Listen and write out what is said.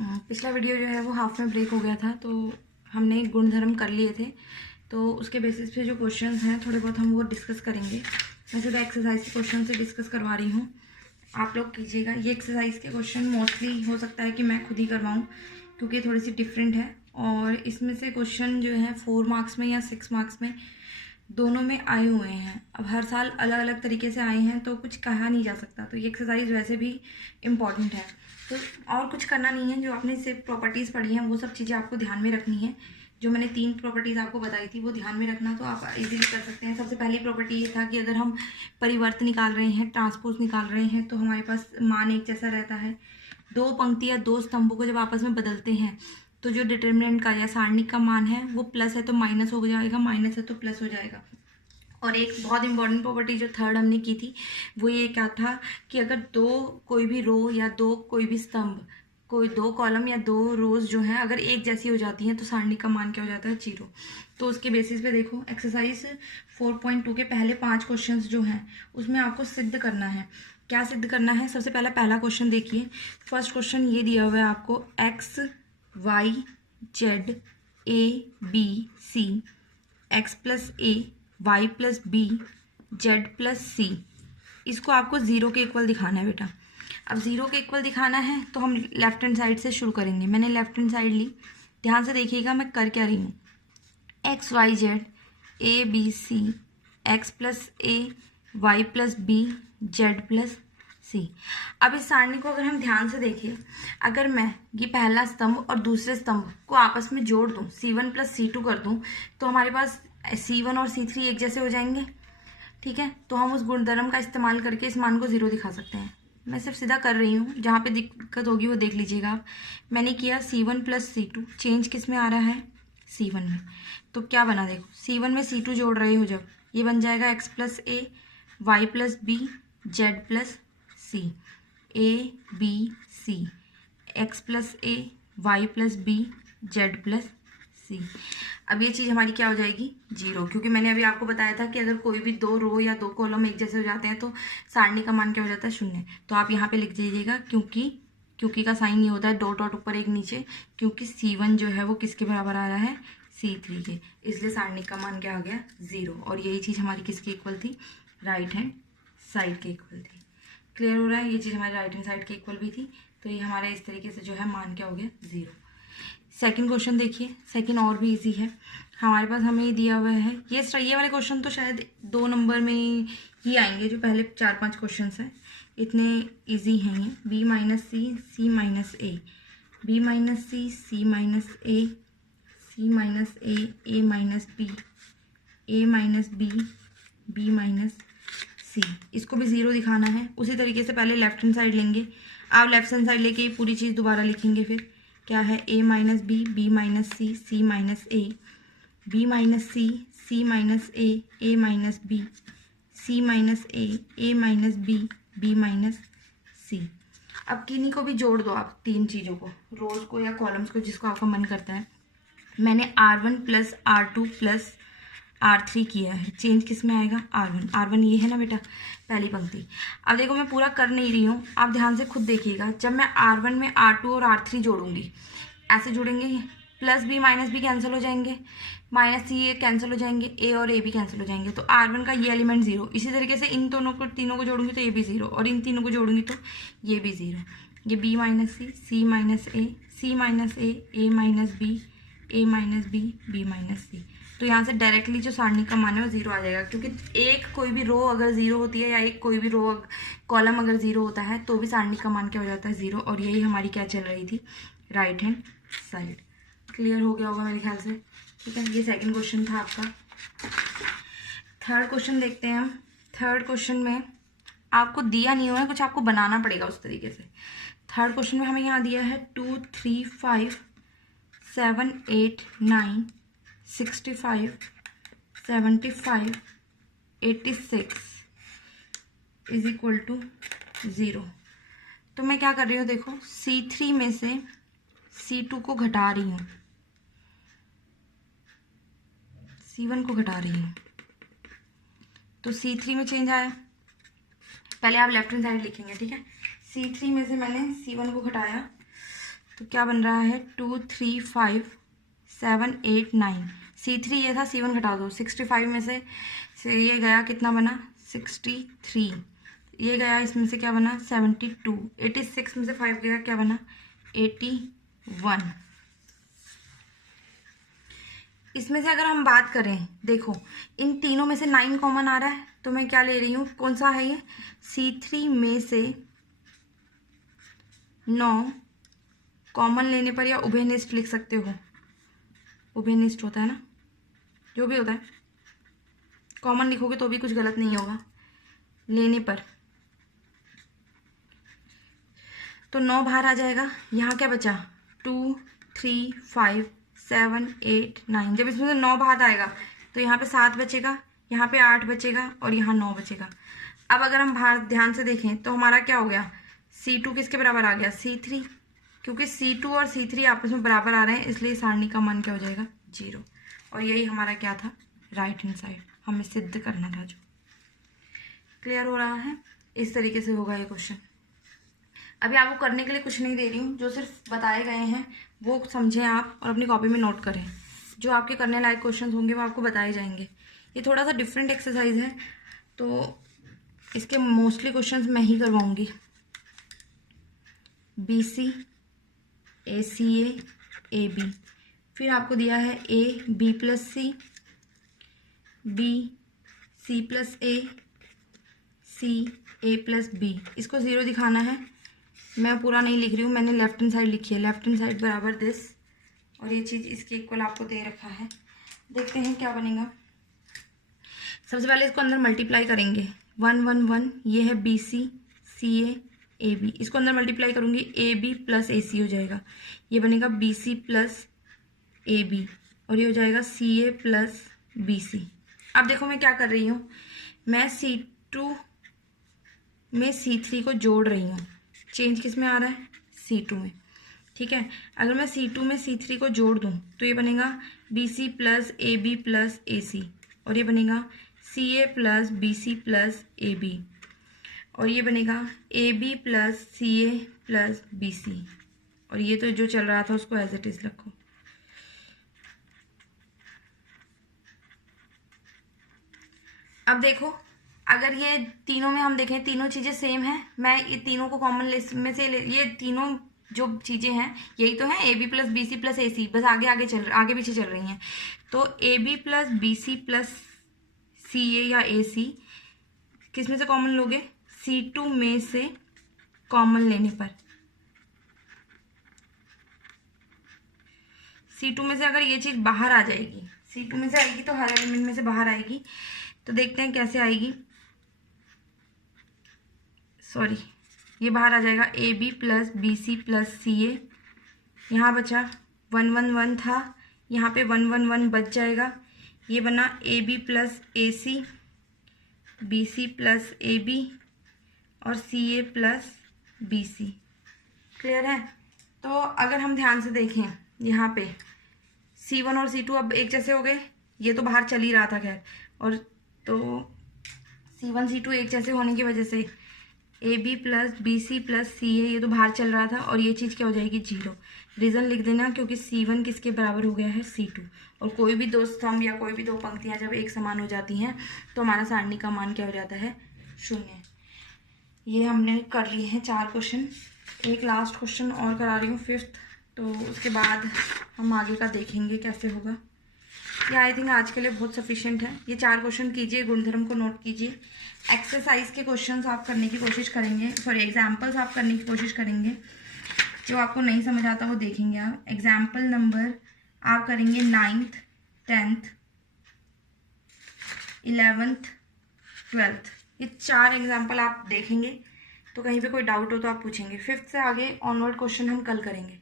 पिछला वीडियो जो है वो हाफ में ब्रेक हो गया था, तो हमने गुणधर्म कर लिए थे, तो उसके बेसिस पे जो क्वेश्चंस हैं थोड़े बहुत हम वो डिस्कस करेंगे। मैं सीधा एक्सरसाइज के क्वेश्चन से डिस्कस करवा रही हूँ, आप लोग कीजिएगा। ये एक्सरसाइज के क्वेश्चन मोस्टली हो सकता है कि मैं खुद ही करवाऊँ, क्योंकि थोड़ी सी डिफरेंट है। और इसमें से क्वेश्चन जो है 4 मार्क्स में या 6 मार्क्स में दोनों में आए हुए हैं। अब हर साल अलग अलग तरीके से आए हैं, तो कुछ कहा नहीं जा सकता। तो ये एक्सरसाइज वैसे भी इम्पॉर्टेंट है, तो और कुछ करना नहीं है। जो आपने सिर्फ प्रॉपर्टीज़ पढ़ी हैं वो सब चीज़ें आपको ध्यान में रखनी है। जो मैंने 3 प्रॉपर्टीज़ आपको बताई थी वो ध्यान में रखना, तो आप इजीली कर सकते हैं। सबसे पहली प्रॉपर्टी ये था कि अगर हम परिवर्त निकाल रहे हैं, ट्रांसपोज निकाल रहे हैं, तो हमारे पास मान एक जैसा रहता है। 2 पंक्ति या 2 स्तंभों को जब आपस में बदलते हैं तो जो डिटर्मिनेंट का या सारणिक का मान है वो प्लस है तो माइनस हो जाएगा, माइनस है तो प्लस हो जाएगा। और एक बहुत इंपॉर्टेंट प्रॉपर्टी जो थर्ड हमने की थी वो ये क्या था कि अगर कोई भी रो या कोई भी स्तंभ, कोई 2 कॉलम या 2 रोज जो हैं अगर एक जैसी हो जाती हैं तो सारणी का मान क्या हो जाता है, 0। तो उसके बेसिस पे देखो एक्सरसाइज 4.2 के पहले 5 क्वेश्चंस जो हैं उसमें आपको सिद्ध करना है। क्या सिद्ध करना है? सबसे पहला क्वेश्चन देखिए। फर्स्ट क्वेश्चन ये दिया हुआ है आपको, x y z a b c, x plus a y plus b z plus c, इसको आपको 0 के इक्वल दिखाना है बेटा। अब 0 के इक्वल दिखाना है तो हम लेफ्ट हैंड साइड से शुरू करेंगे। मैंने लेफ्ट हैंड साइड ली, ध्यान से देखिएगा मैं कर क्या रही हूँ। X y z a b c, x plus a y plus b z plus c. अब इस सारणी को अगर हम ध्यान से देखें, अगर मैं ये पहला स्तंभ और दूसरे स्तंभ को आपस में जोड़ दूँ, C1 प्लस C2 कर दूँ, तो हमारे पास C1 और C3 एक जैसे हो जाएंगे। ठीक है, तो हम उस गुणधर्म का इस्तेमाल करके इस मान को 0 दिखा सकते हैं। मैं सिर्फ सीधा कर रही हूँ, जहाँ पे दिक्कत होगी वो देख लीजिएगा आप। मैंने किया C1 प्लस C2, चेंज किस में आ रहा है, C1 में। तो क्या बना देखो, C1 में C2 जोड़ रहे हो जब, ये बन जाएगा x plus a y plus b z plus c, a b c, x plus a y plus b z plus c. अब ये चीज़ हमारी क्या हो जाएगी, 0, क्योंकि मैंने अभी आपको बताया था कि अगर कोई भी 2 रो या 2 कॉलम एक जैसे हो जाते हैं तो सारणी का मान क्या हो जाता है, 0। तो आप यहाँ पे लिख दीजिएगा, क्योंकि का साइन ये होता है डॉट डॉट ऊपर एक नीचे, क्योंकि C1 जो है वो किसके बराबर आ रहा है, C3 के, इसलिए सारणी का मान क्या आ गया, 0। और यही चीज़ हमारी किसकी इक्वल थी, राइट हैंड साइड के इक्वल थी। क्लियर हो रहा है? ये चीज़ हमारी राइट हैंड साइड के इक्वल भी थी, तो ये हमारा इस तरीके से जो है मान क्या हो गया, 0। सेकंड क्वेश्चन देखिए, सेकंड और भी इजी है। हमारे पास हमें ये दिया हुआ है, ये वाले क्वेश्चन तो शायद 2 नंबर में ही आएंगे, जो पहले 4-5 क्वेश्चन हैं इतने इजी हैं ये। बी माइनस सी, सी माइनस ए, बी माइनस सी, सी माइनस ए, सी माइनस ए माइनस बी, ए माइनस बी, बी माइनस सी, इसको भी 0 दिखाना है। उसी तरीके से पहले लेफ्ट हैंड साइड लेंगे, आप लेफ्ट हैंड साइड लेके ये पूरी चीज़ दोबारा लिखेंगे। फिर क्या है, ए माइनस बी, बी माइनस सी, सी माइनस ए, बी माइनस सी, सी माइनस ए माइनस बी, सी माइनस ए माइनस बी, बी माइनस सी। अब किन्हीं को भी जोड़ दो आप, 3 चीज़ों को, रोज को या कॉलम्स को, जिसको आपका मन करता है। मैंने R1 plus R2 plus R3 किया है, चेंज किस में आएगा, R1 ये है ना बेटा, पहली पंक्ति। अब देखो मैं पूरा कर नहीं रही हूँ, आप ध्यान से खुद देखिएगा। जब मैं R1 में R2 और R3 जोड़ूंगी, ऐसे जोड़ेंगे, plus B minus B cancel हो जाएंगे, माइनस सी ए कैंसिल हो जाएंगे, ए और ए भी कैंसिल हो जाएंगे, तो R1 का ये एलिमेंट 0। इसी तरीके से इन तीनों को जोड़ूंगी तो ये भी 0, और इन तीनों को जोड़ूंगी तो ये भी 0। ये बी माइनस सी माइनस ए, सी माइनस ए माइनस बी, ए माइनस बी, बी माइनस सी। तो यहाँ से डायरेक्टली जो सारणी का मान है वो 0 आ जाएगा, क्योंकि एक कोई भी रो अगर 0 होती है या एक कोई भी रो कॉलम अगर 0 होता है तो भी सारणी का मान क्या हो जाता है, 0। और यही हमारी क्या चल रही थी, राइट हैंड साइड। क्लियर हो गया होगा मेरे ख्याल से। ठीक है, ये सेकंड क्वेश्चन था आपका। थर्ड क्वेश्चन देखते हैं हम। थर्ड क्वेश्चन में आपको दिया नहीं हुआ है, कुछ आपको बनाना पड़ेगा उस तरीके से। थर्ड क्वेश्चन में हमें यहाँ दिया है 2 3 5 7 8 9 65 75 86 इज इक्वल टू 0। तो मैं क्या कर रही हूँ, देखो C3 में से C2 को घटा रही हूँ, C1 को घटा रही हूँ, तो C3 में चेंज आया। पहले आप लेफ्ट हैंड साइड लिखेंगे, ठीक है। C3 में से मैंने C1 को घटाया तो क्या बन रहा है 2 3 5 7 8 9। C3 ये था, C1 घटा दो। 65 में से ये गया, कितना बना 63। ये गया, इसमें से क्या बना 72। 86 में से 5 गया, क्या बना 81। इसमें से अगर हम बात करें, देखो इन तीनों में से 9 कॉमन आ रहा है, तो मैं क्या ले रही हूँ, कौन सा है ये, C3 में से 9 कॉमन लेने पर, या उभयनिष्ठ लिख सकते हो, उभयनिष्ठ होता है ना, जो भी होता है, कॉमन लिखोगे तो भी कुछ गलत नहीं होगा लेने पर। तो 9 बाहर आ जाएगा। यहाँ क्या बचा 2 3 5 7 8 9। जब इसमें से 9 बाहर आएगा तो यहाँ पे 7 बचेगा, यहाँ पे 8 बचेगा और यहाँ 9 बचेगा। अब अगर हम बाहर ध्यान से देखें तो हमारा क्या हो गया, C2 किसके बराबर आ गया, C3। क्योंकि C2 और C3 आपस में बराबर आ रहे हैं, इसलिए सारणी का मान क्या हो जाएगा 0। और यही हमारा क्या था, राइट हैंड साइड हमें सिद्ध करना था। जो क्लियर हो रहा है, इस तरीके से होगा ये क्वेश्चन। अभी आपको करने के लिए कुछ नहीं दे रही हूँ, जो सिर्फ बताए गए हैं वो समझें आप और अपनी कॉपी में नोट करें। जो आपके करने लायक क्वेश्चन होंगे वो आपको बताए जाएंगे। ये थोड़ा सा डिफरेंट एक्सरसाइज है, तो इसके मोस्टली क्वेश्चंस मैं ही करवाऊंगी। BC ACA AB, फिर आपको दिया है A B + C, B C + A, C A + B। इसको 0 दिखाना है। मैं पूरा नहीं लिख रही हूँ, मैंने लेफ्ट हैंड साइड लिखी है, लेफ्ट हैंड साइड बराबर दिस, और ये चीज़ इसके इक्वल आपको दे रखा है। देखते हैं क्या बनेगा। सबसे पहले इसको अंदर मल्टीप्लाई करेंगे, 1 1 1, ये है BC CA AB। इसको अंदर मल्टीप्लाई करूँगी, AB + AC हो जाएगा, ये बनेगा BC + AB, और ये हो जाएगा CA + BC। अब देखो मैं क्या कर रही हूँ, मैं C2 में C3 को जोड़ रही हूँ। चेंज किस में आ रहा है, C2 में, ठीक है। अगर मैं C2 में C3 को जोड़ दूँ तो ये बनेगा BC + AB + AC, और ये बनेगा CA + BC + AB, और ये बनेगा AB + CA + BC। और ये तो जो चल रहा था उसको एज इट इज रखो। अब देखो, अगर ये तीनों में हम देखें, तीनों चीज़ें सेम हैं, मैं ये तीनों को कॉमन लिस्ट में से ये तीनों जो चीज़ें हैं यही तो हैं, AB + BC + AC, बस आगे पीछे चल रही हैं। तो AB + BC + CA या AC किस में से कॉमन लोगे, C2 में से कॉमन लेने पर। C2 में से अगर ये चीज़ बाहर आ जाएगी, C2 में से आएगी तो हर एलिमेंट में से बाहर आएगी। तो देखते हैं कैसे आएगी, सॉरी ये बाहर आ जाएगा AB + BC + CA। यहाँ बचा 1 1 1 था, यहाँ पे 1 1 1 बच जाएगा, ये बना AB + AC, BC + AB और CA + BC। क्लियर है। तो अगर हम ध्यान से देखें, यहाँ पे C1 और C2 अब एक जैसे हो गए, ये तो बाहर चल ही रहा था खैर, और तो C1 C2 एक जैसे होने की वजह से AB + BC + CA ये तो बाहर चल रहा था, और ये चीज़ क्या हो जाएगी 0। रीज़न लिख देना, क्योंकि C1 किसके बराबर हो गया है C2, और कोई भी दो स्तंभ या कोई भी दो पंक्तियां जब एक समान हो जाती हैं तो हमारा सारणी का मान क्या हो जाता है 0। ये हमने कर लिए हैं 4 क्वेश्चन। एक लास्ट क्वेश्चन और करा रही हूँ 5th, तो उसके बाद हम आगे का देखेंगे कैसे होगा। ये आई थिंक आज के लिए बहुत सफिशिएंट है। ये 4 क्वेश्चन कीजिए, गुणधर्म को नोट कीजिए। एक्सरसाइज के क्वेश्चंस आप करने की कोशिश करेंगे, सॉरी एग्जाम्पल्स आप करने की कोशिश करेंगे। जो आपको नहीं समझ आता वो देखेंगे आप। एग्जाम्पल नंबर आप करेंगे 9th 10th 11th 12th। ये 4 एग्जाम्पल आप देखेंगे, तो कहीं पे कोई डाउट हो तो आप पूछेंगे। 5th से आगे ऑनवर्ड क्वेश्चन हम कल करेंगे।